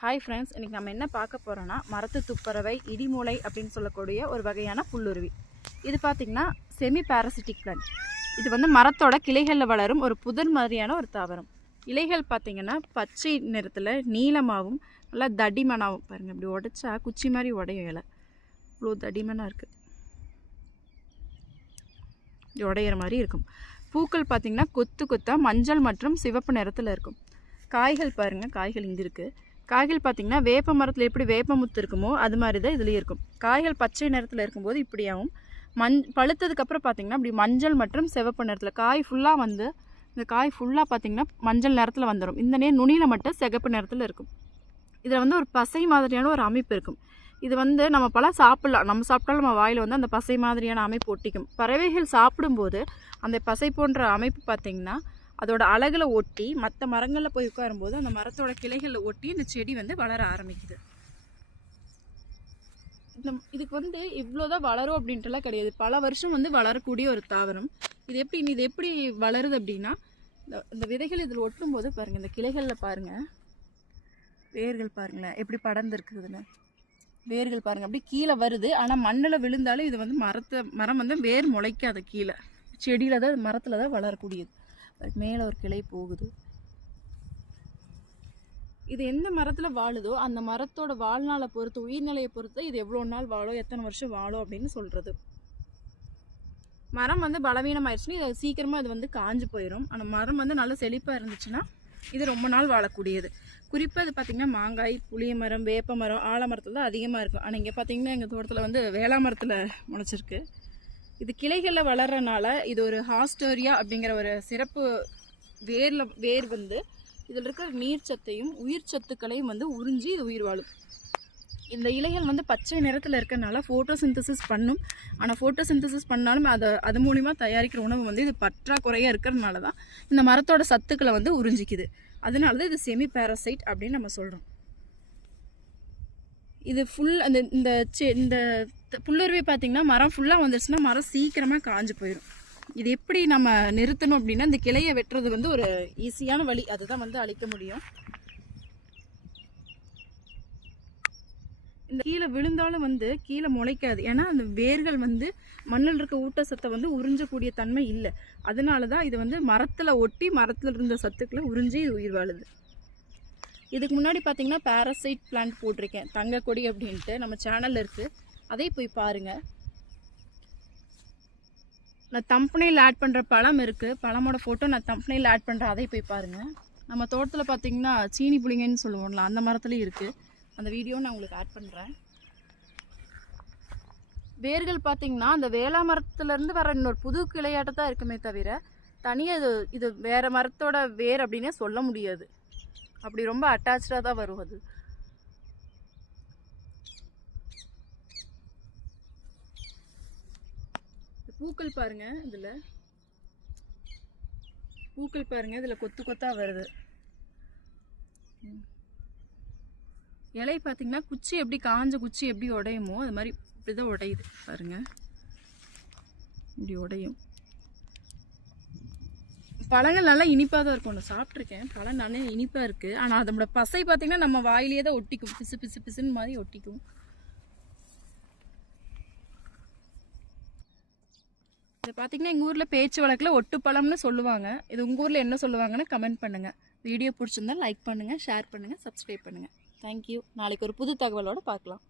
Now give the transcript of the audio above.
Hi friends இன்றைக்கி நம்ம என்ன பார்க்க போகிறோன்னா மரத்து துப்பறவை இடிமூளை அப்படின்னு சொல்லக்கூடிய ஒரு வகையான புல்லுருவி. இது பார்த்திங்கன்னா செமி பேரசிட்டிக் பிளான் இது வந்து மரத்தோட கிளைகளில் வளரும் ஒரு புதர் மாதிரியான ஒரு தாவரம். இலைகள் பார்த்திங்கன்னா பச்சை நிறத்தில் நீளமாகவும் நல்லா தடிமனாகவும் பாருங்கள் இப்படி உடைச்சா குச்சி மாதிரி உடையும் இலை. இவ்வளோ தடிமனாக இருக்குது உடையிற மாதிரி இருக்கும். பூக்கள் பார்த்திங்கன்னா கொத்து கொத்தாக மஞ்சள் மற்றும் சிவப்பு நிறத்தில் இருக்கும். காய்கள் பாருங்கள் காய்கள் இங்கே இருக்குது காய்கள் பார்த்திங்கன்னா வேப்ப மரத்தில் எப்படி வேப்பமுத்து இருக்குமோ அது மாதிரி தான் இதுலேயும் இருக்கும். காய்கள் பச்சை நிறத்தில் இருக்கும்போது இப்படியாகவும் மஞ் பழுத்ததுக்கப்புறம் பார்த்திங்கன்னா இப்படி மஞ்சள் மற்றும் சிவப்பு நிறத்தில். காய் ஃபுல்லாக வந்து இந்த காய் ஃபுல்லாக பார்த்திங்கன்னா மஞ்சள் நிறத்தில் வந்துடும் இந்த நேர் நுனியில் மட்டும் சிகப்பு நிறத்தில் இருக்கும். இதில் வந்து ஒரு பசை மாதிரியான ஒரு அமைப்பு இருக்கும். இது வந்து நம்ம பழம் சாப்பிட்லாம். நம்ம சாப்பிட்டாலும் நம்ம வாயில் வந்து அந்த பசை மாதிரியான அமைப்பு ஒட்டிக்கும். பறவைகள் சாப்பிடும்போது அந்த பசை போன்ற அமைப்பு பார்த்திங்கன்னா அதோட அழகில் ஒட்டி மற்ற மரங்களில் போய் உட்காரும்போது அந்த மரத்தோட கிளைகளில் ஒட்டி இந்த செடி வந்து வளர ஆரம்பிக்குது. இந்த இதுக்கு வந்து இவ்வளோதான் வளரும் அப்படின்ட்டுலாம் கிடையாது. பல வருஷம் வந்து வளரக்கூடிய ஒரு தாவரம். இது எப்படி இது எப்படி வளருது அப்படின்னா இந்த இந்த விதைகள் இதில் ஒட்டும் போது பாருங்கள் இந்த கிளைகளில் பாருங்கள் வேர்கள் பாருங்களேன் எப்படி படர்ந்துருக்குதுன்னு. வேர்கள் பாருங்கள் அப்படியே கீழே வருது. ஆனால் மண்ணில் விழுந்தாலும் இது வந்து மரத்தை மரம் வந்து வேர் முளைக்காது கீழே. செடியில் தான் மரத்தில் தான் வளரக்கூடியது. மேலே ஒரு கிளை போகுது. இது எந்த மரத்தில் வாழுதோ அந்த மரத்தோட வாழ்நாளை பொறுத்து உயிர்நிலையை பொறுத்து இது எவ்வளோ நாள் வாழும் எத்தனை வருஷம் வாழும் அப்படின்னு சொல்கிறது மரம் வந்து பலவீனமாயிடுச்சுன்னா இது சீக்கிரமாக இது வந்து காஞ்சு போயிடும் ஆனால் மரம் வந்து நல்ல செழிப்பாக இருந்துச்சுன்னா இது ரொம்ப நாள் வாழக்கூடியது. குறிப்பாக இது பார்த்திங்கன்னா மாங்காய் புளிய மரம் வேப்ப மரம் ஆலமரத்தில் தான் அதிகமாக இருக்கும். ஆனால் இங்கே பார்த்திங்கன்னா எங்கள் தோட்டத்தில் வந்து வேளாமரத்தில் முளைச்சிருக்கு. இது கிளைகளில் வளர்றனால இது ஒரு ஹாஸ்டோரியா அப்படிங்கிற ஒரு சிறப்பு வேரில் வேர் வந்து இதில் இருக்கிற நீர்ச்சத்தையும் உயிர் சத்துக்களையும் வந்து உறிஞ்சி இது உயிர் வாழும். இந்த இலைகள் வந்து பச்சை நிறத்தில் இருக்கிறனால ஃபோட்டோசிந்தசிஸ் பண்ணும். ஆனால் ஃபோட்டோசிந்தசிஸ் பண்ணாலும் அதை அது மூலிமா தயாரிக்கிற உணவு வந்து இது பற்றாக்குறையாக இருக்கிறதுனால தான் இந்த மரத்தோட சத்துக்களை வந்து உறிஞ்சிக்குது. அதனால தான் இது செமி பேரசைட் அப்படின்னு நம்ம சொல்கிறோம் இது ஃபுல் அந்த இந்த செ இந்த புல்லுருவி பார்த்திங்கன்னா மரம் ஃபுல்லாக வந்துருச்சுன்னா மரம் சீக்கிரமாக காஞ்சு போயிடும் இது எப்படி நம்ம நிறுத்தணும் அப்படின்னா இந்த கிளையை வெட்டுறது வந்து ஒரு ஈஸியான வழி. அதுதான் வந்து அழிக்க முடியும். இந்த கீழே விழுந்தாலும் வந்து கீழே முளைக்காது. ஏன்னா அந்த வேர்கள் வந்து மண்ணில் இருக்க ஊட்டச்சத்தை வந்து உறிஞ்சக்கூடிய தன்மை இல்லை. அதனால தான் இது வந்து மரத்தில் ஒட்டி மரத்தில் இருந்த சத்துக்களை உறிஞ்சி இது உயிர் வாழுது. இதுக்கு முன்னாடி பார்த்தீங்கன்னா பேரசைட் பிளான்ட் போட்டிருக்கேன். தங்கக்கொடி அப்படின்ட்டு நம்ம சேனலில் இருக்குது அதை போய் பாருங்கள் நான் தம்பனையில் ஆட் பண்ணுற பழம் இருக்குது பழமோட ஃபோட்டோ நான் தம்பனையில் ஆட் பண்ணுறேன் அதை போய் பாருங்கள் நம்ம தோட்டத்தில் பார்த்தீங்கன்னா சீனி புளிங்கன்னு சொல்லுவோம்ல அந்த மரத்துலேயும் இருக்குது அந்த வீடியோ நான் உங்களுக்கு ஆட் பண்ணுறேன் வேர்கள் பார்த்தீங்கன்னா அந்த வேளா மரத்துலேருந்து வர இன்னொரு புது கிளையாட்ட தான் இருக்குமே தவிர தனியாக இது இது வேறு மரத்தோட வேர் அப்படின்னே சொல்ல முடியாது. அப்படி ரொம்ப அட்டாச்சாக தான் வரும் அது. பூக்கள் பாருங்க இதில். பூக்கள் பாருங்க இதில் கொத்து கொத்தாக வருது. இலை பார்த்தீங்கன்னா குச்சி எப்படி காஞ்ச குச்சி எப்படி உடையுமோ அது மாதிரி இப்படி தான் உடையுது பாருங்க. இப்படி உடையும். பழங்கள் நல்லா இனிப்பாக தான் இருக்கும். நான் சாப்பிட்ருக்கேன் பழம் நல்லா இனிப்பாக இருக்குது ஆனால் அதோட பசை பார்த்தீங்கன்னா நம்ம வாயிலேயே தான் ஒட்டிக்கும். பிசு பிசு பிசுன்னு மாதிரி ஒட்டிக்கும். இது பார்த்தீங்கன்னா எங்கள் ஊரில் பேச்சு வழக்கில் ஒட்டுப்பழம்னு சொல்லுவாங்க. இது உங்கள் ஊரில் என்ன சொல்லுவாங்கன்னு கமெண்ட் பண்ணுங்கள் வீடியோ பிடிச்சிருந்தா லைக் பண்ணுங்கள் ஷேர் பண்ணுங்கள் சப்ஸ்கிரைப் பண்ணுங்கள் தேங்க்யூ நாளைக்கு ஒரு புது தகவலோடு பார்க்கலாம்.